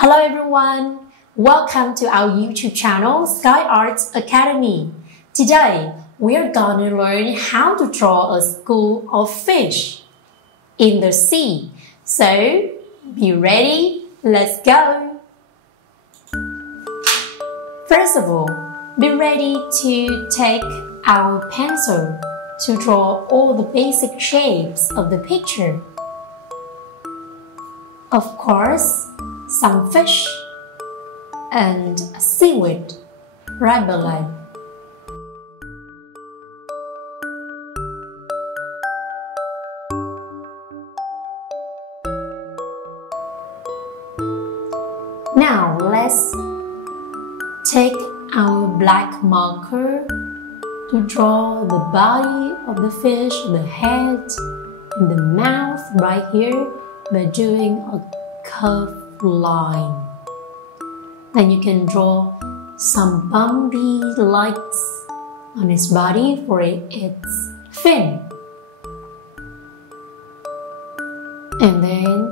Hello everyone, welcome to our YouTube channel Sky Arts Academy. Today we're gonna learn how to draw a school of fish in the sea. So be ready, let's go! First of all, be ready to take our pencil to draw all the basic shapes of the picture. Of course, some fish and seaweed right below. Now let's take our black marker to draw the body of the fish, the head, and the mouth right here by doing a curved line. Then you can draw some bumpy lights on its body for its fin. And then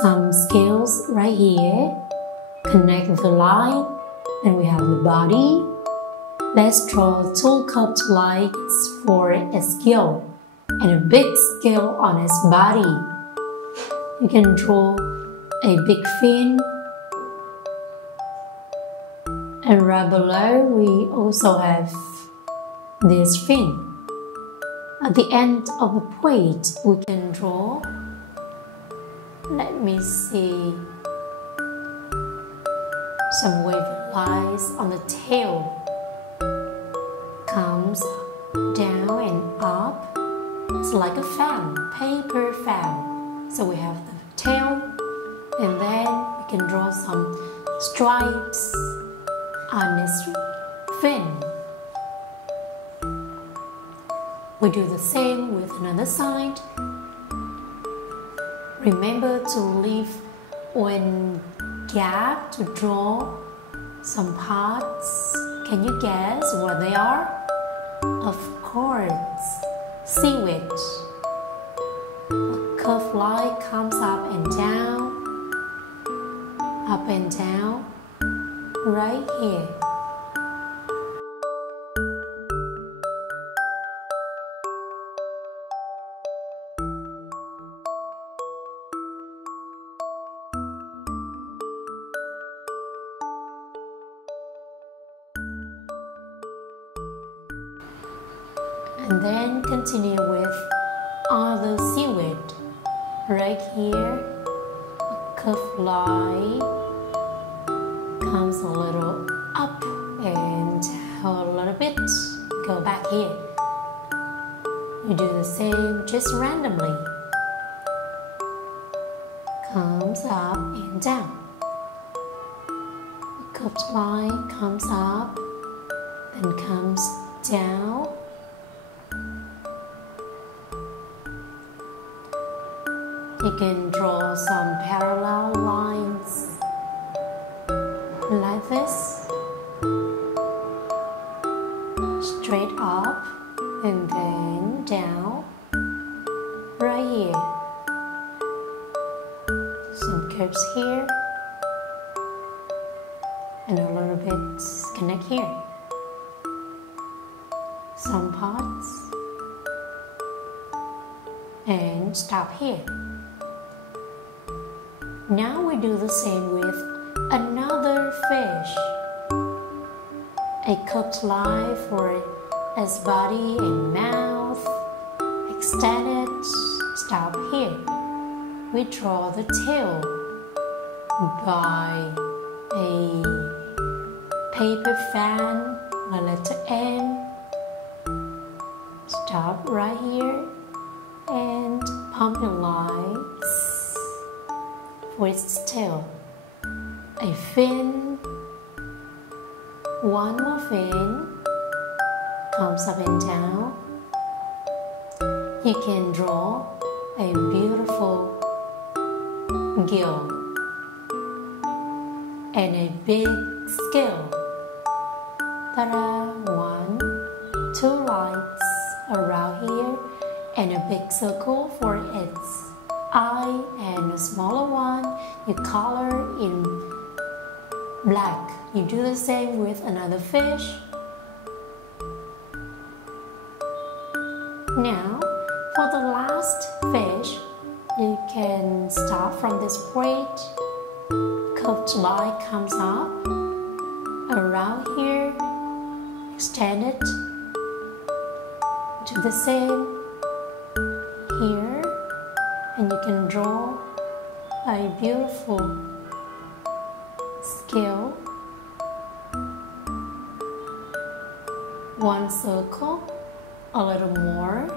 some scales right here connect the line. Then we have the body. Let's draw two curved lights for a scale and a big scale on its body. You can draw a big fin, and right below we also have this fin. At the end of the plate we can draw, let me see, some wavy lines on the tail. Comes down and up. It's like a fan, paper fan. So we have the tail, and then we can draw some stripes on its fin. We do the same with another side. Remember to leave one gap to draw some parts. Can you guess what they are? Of course, seaweed. A curved line comes up and down, right here. And then continue with other seaweed. Right here, a curved line comes a little up and a little bit go back here. You do the same just randomly. Comes up and down. A curved line comes up, then comes down. You can draw some parallel lines like this, straight up and then down, right here. Some curves here and a little bit connect here. Some parts and stop here. Now we do the same with another fish. A curved line for its body and mouth. Extend it, stop here. We draw the tail by a paper fan, a letter M. Stop right here and pumping lights for its tail. A fin, one more fin, comes up and down. You can draw a beautiful gill and a big scale. Ta-da! 1, 2 lights around here and a big circle for its eye, and the smaller one you color in black. You do the same with another fish. Now, for the last fish, you can start from this point. Curved line comes up around here, extend it to the same here, and you can draw a beautiful scale. One circle, a little more,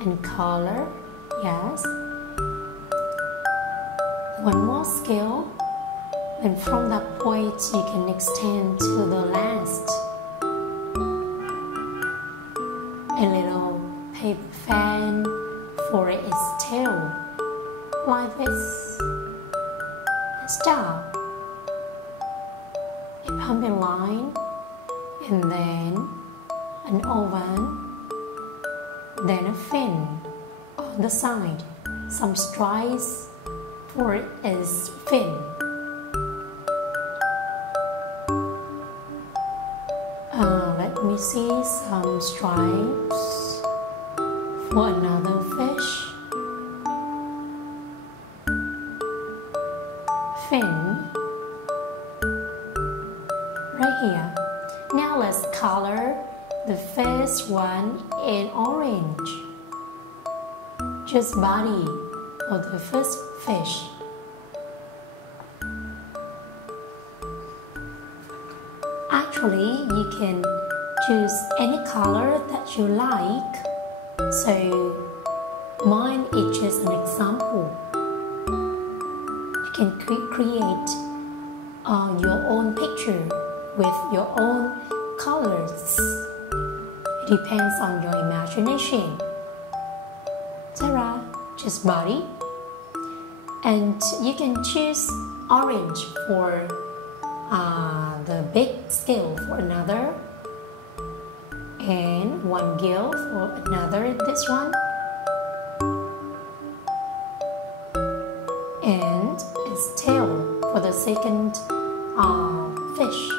and color, yes. One more scale, and from that point you can extend to the last. A little paper fan for its tail, like this. Stop. A pumping line, and then an oval, then a fin on the side, some stripes for its fin. Let me see some stripes for another fish. Fin right here. Now let's color the first one in orange. Just body of the first fish. Actually, you can choose any color that you like. So mine is just an example. You can create your own picture with your own colors. It depends on your imagination. Sarah, just body. And you can choose orange for the big scale for another, and one gill for another, this one, and its tail for the second fish.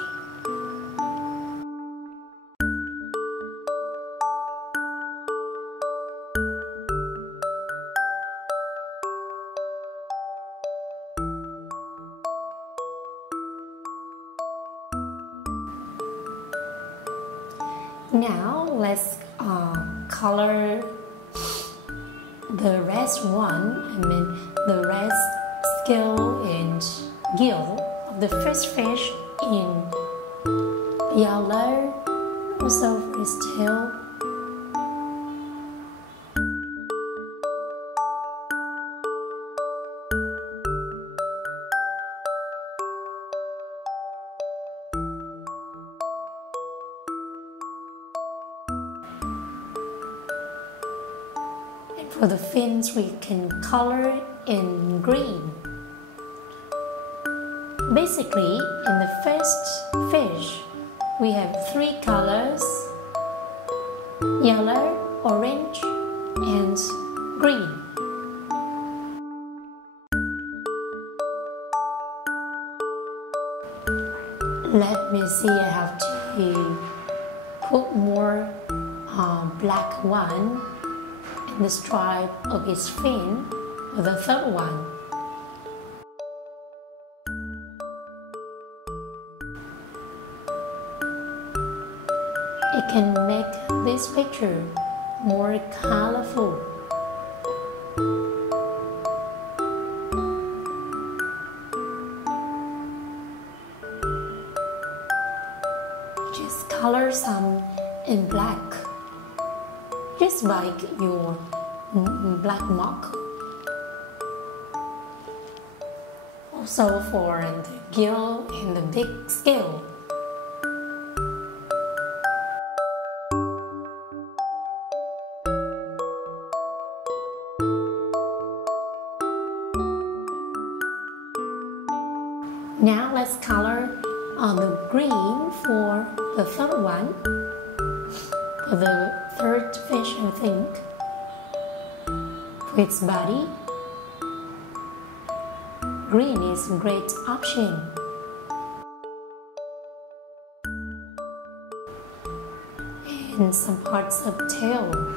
Now let's color the rest one, the rest scale and gill of the first fish in yellow, also for its tail. For the fins, we can color in green. Basically, in the first fish, we have three colors: yellow, orange, and green. Let me see, I have to put more black one in the stripe of its fin for the third one. It can make this picture more colorful. Just color some in black, just like your black marker. Also for the gill and the big scale. Now let's color the green for the third one, for the third fish, I think. For its body. Green is a great option. And some parts of tail.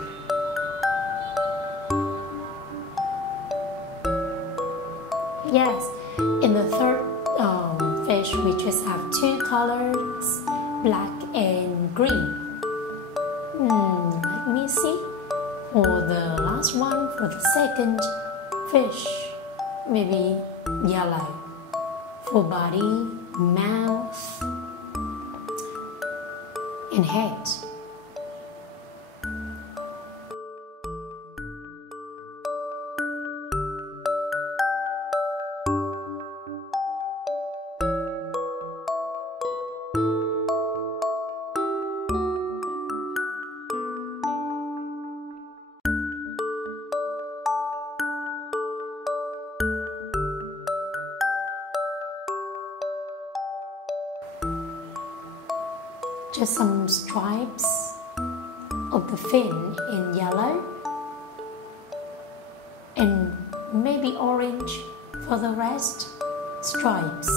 Yes, in the third fish we just have two colors, black and green. Let me see. For the last one, for the second fish, maybe yellow. For body, mouth, and head. Just some stripes of the fin in yellow and maybe orange for the rest stripes.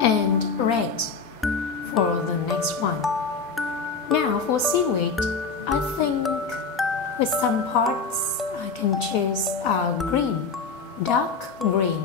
And red for the next one. Now for seaweed, I think with some parts I can choose green, dark green.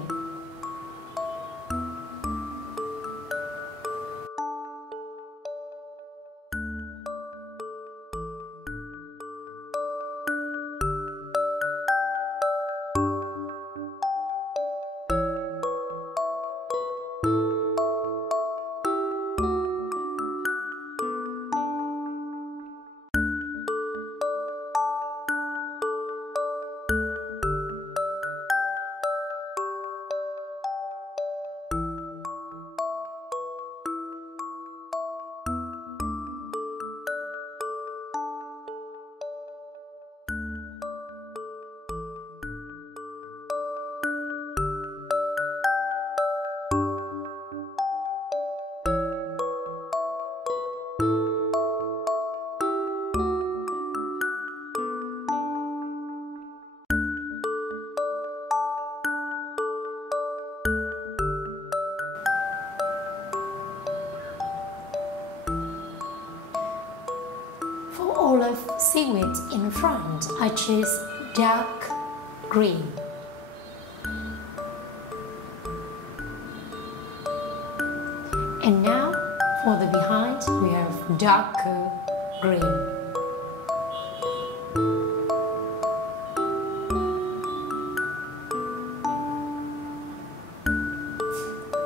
Olive seaweed in front, I choose dark green. And now for the behind, we have darker green.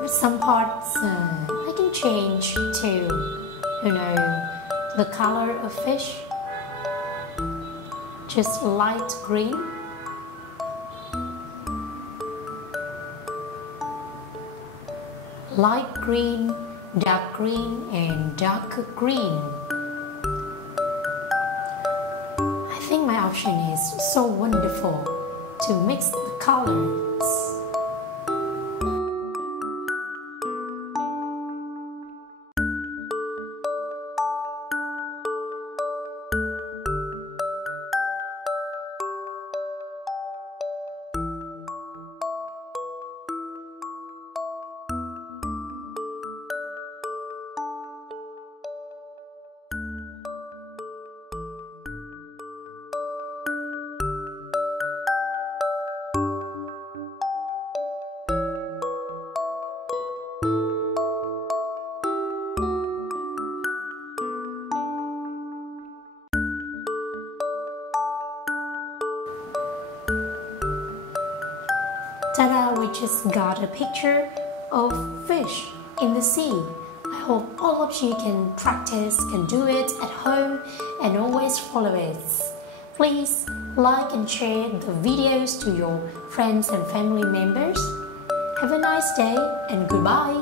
With some parts I can change to, the color of fish. Just light green. Light green, dark green, and darker green. I think my option is so wonderful to mix the colors. Ta-da! We just got a picture of fish in the sea. I hope all of you can practice, can do it at home and always follow it. Please like and share the videos to your friends and family members. Have a nice day and goodbye.